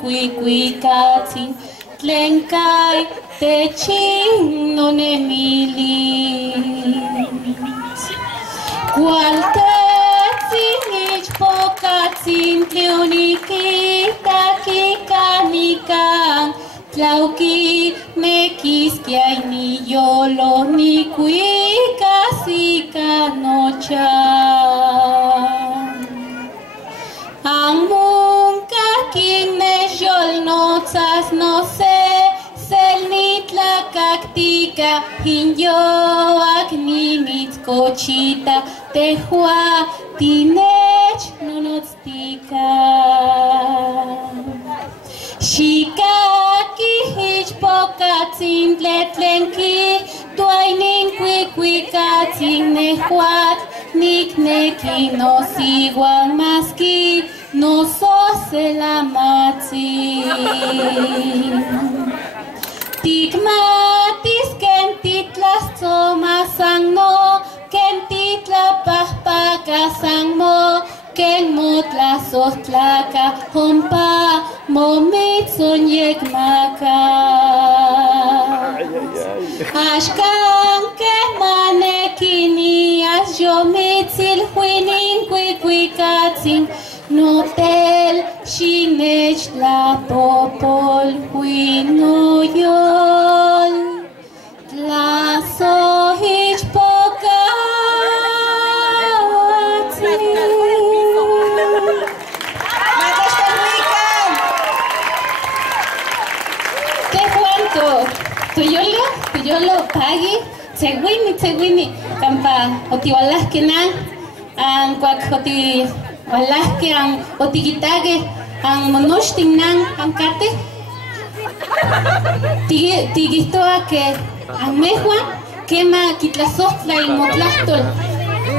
cuicuicatzin, tlencay techin no nemilis. Cualtetzin ichpocatzin tleuniquita kikanican, tlauqui mequisquiay ni yolo ni cuicasica nocha. Amunca quien me yol notzas no sé, sel ni tlacactica, hinyo acni mitzcochita, tehua tinech nonotztica. Shikaki hichpocatzin tletlenki, tuainin cuicuicatzin nehuat, nikneki no siguan maski, no sos el amatzin. Tikmatis kentitlas tzomasan no, kentitla pahpakasan mo, ken motla sostlaka, hompa momitzon yekmaka. Ashkan ke manekini as yo mitzil huinin cuicuicatzin, notel shinech la popol huinoyol, la sohich pokatzin. ¿Qué cuento? Tuyolo pagi, seguini, campa, otiwalaskenan, cuac otiwalasque, otiquitage, monoshtinan, ancate. Tigistoa que amejuan, quema quitlasostla y motlastol.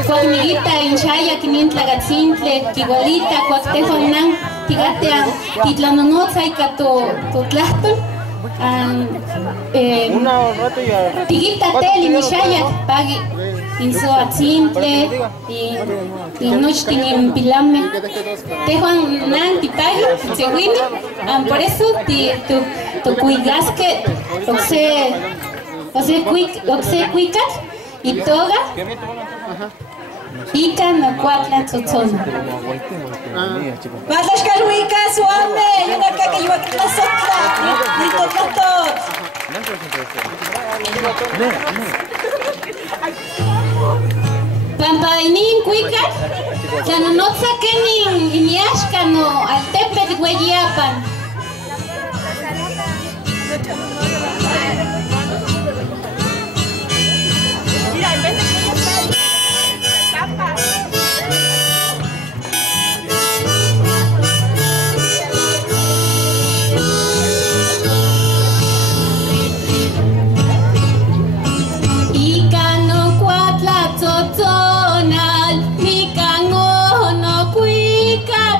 Cuagniguita inchaya, quinientlagatzintle, quigualita, cuactejonan, tigatean, titlanonotza y cato tlastol. Tiguita tel y mishaya pagi inso atzintle y nochtin en pilame tejuan nan tipagi seguini por eso tu cuigasque oxe cuicat y toga Ika no cuatla tzotzona. Matlaxcal huica suame, una caca y la sotla, ni totot. Pampainin cuicat, ya no saquenin iniashka no al tepe de Hueyapan. Mira, en vez de Tonal, mi cango no cuicatico.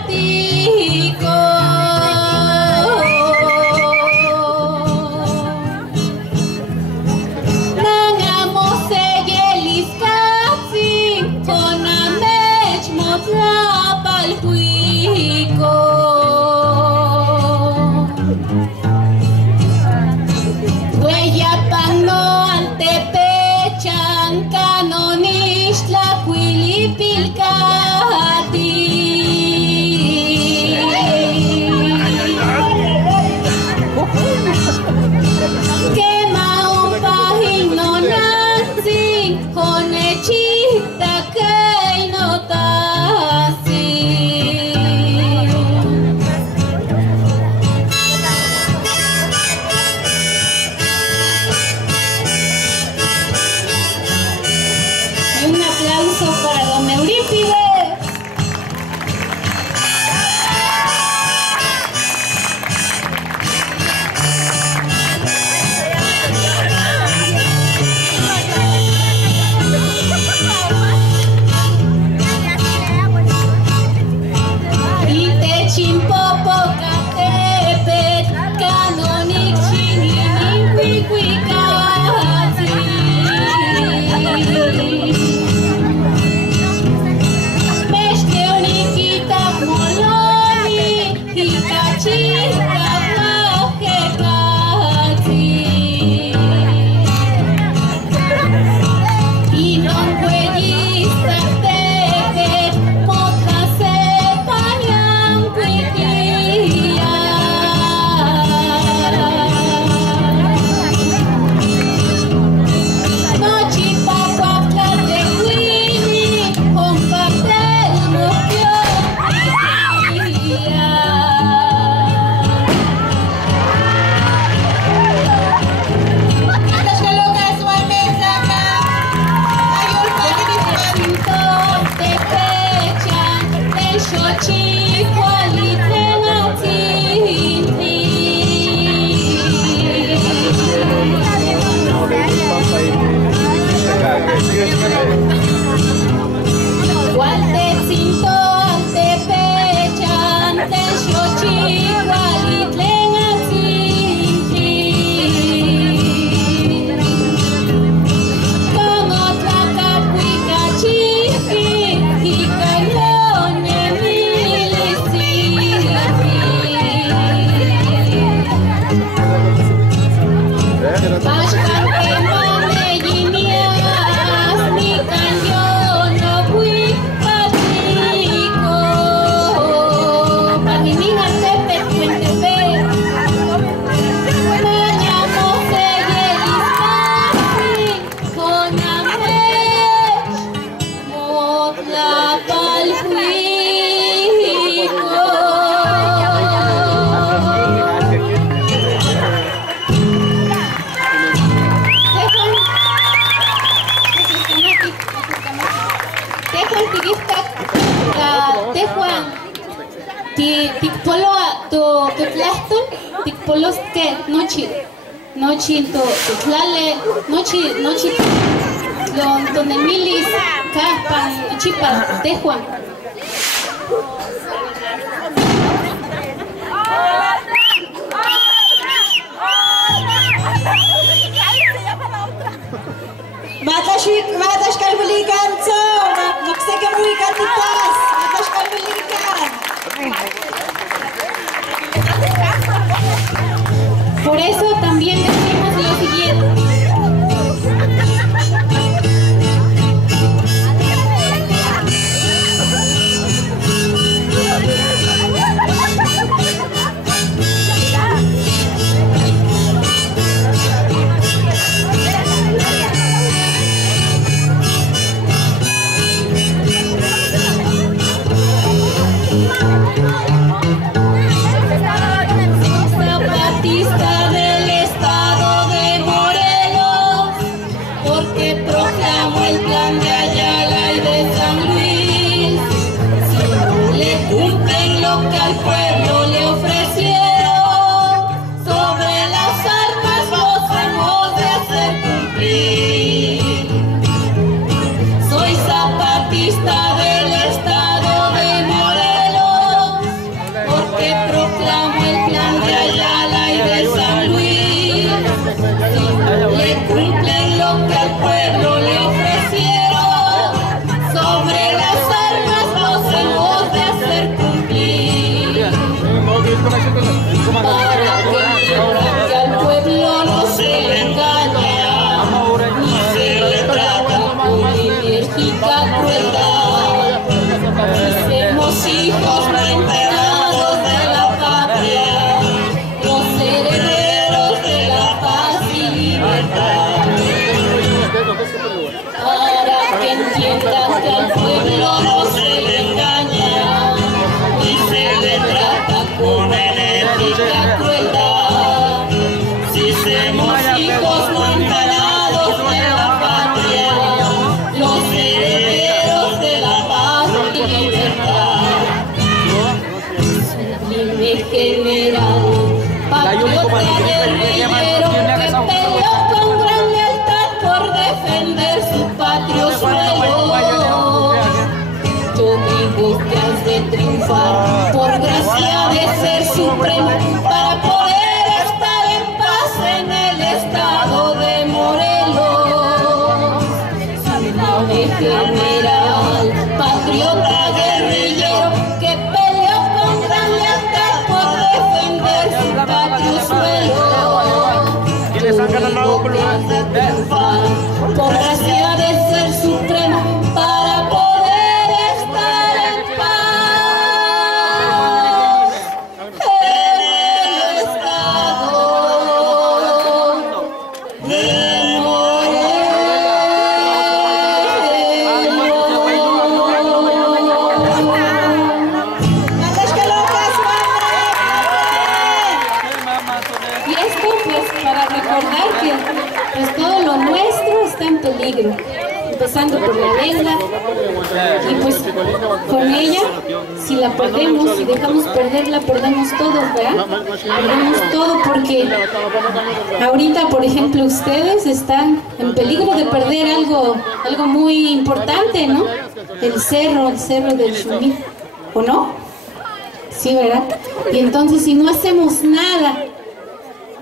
polos que nochi to tlale nochi donde milis capan chipa tejuan. Matash kalbulikan so, makseke muy katitas, matash kalbulikan. Por eso también decimos lo siguiente. Zapatista del estado de Morelos, porque proclamo el plan de Ayala y de San Luis. Si no le cumplen lo que al pueblo le ofrecieron, sobre las armas los hemos de hacer cumplir. Soy zapatista del estado de Morelos, porque proclamo el plan de Ayala y de San Luis. Si no le cumplen lo que al pueblo le ofrecieron, sobre las armas los hemos de hacer cumplir. Para que al pueblo no se le engaña, ni se le trata con enérgica crueldad. Somos hijos no enterrados de la patria, los herederos de la paz y libertad. Para que entiendas que al pueblo no se le engaña, ni se le trata con enérgica crueldad. Si somos hijos no enterrados de la patria, los herederos de la paz y libertad. Sublime general, patriota guerrillero que peleó con gran lealtad por defender su patrio suelo. Yo digo que has de triunfar por gracia de ser supremo para poder estar en paz en el estado de Morelos. Sublime general, patriota guerrillero que peleó con gran lealtad por defender su patrio suelo. ¿Quién le sacan al lado por Por gracia de ser supremo para poder estar en paz en el estado de Morelos. Matash kalocas, Y esto pues para recordar que pues todo lo nuestro está en peligro, empezando por la lengua, y pues con ella, si la perdemos, si dejamos perderla, perdemos todo, ¿verdad? Perdemos todo porque ahorita, por ejemplo, ustedes están en peligro de perder algo muy importante, ¿no? El cerro del Xumí, ¿o no? Sí, ¿verdad? Y entonces si no hacemos nada,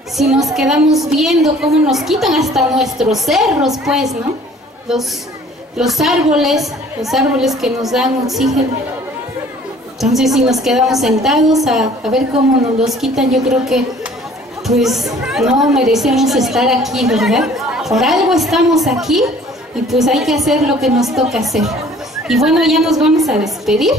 si nos quedamos viendo cómo nos quitan hasta nuestros cerros, pues, ¿no? Los árboles que nos dan oxígeno. Entonces, si nos quedamos sentados a ver cómo nos los quitan, yo creo que, pues, no merecemos estar aquí, ¿verdad? Por algo estamos aquí y pues hay que hacer lo que nos toca hacer. Y bueno, ya nos vamos a despedir.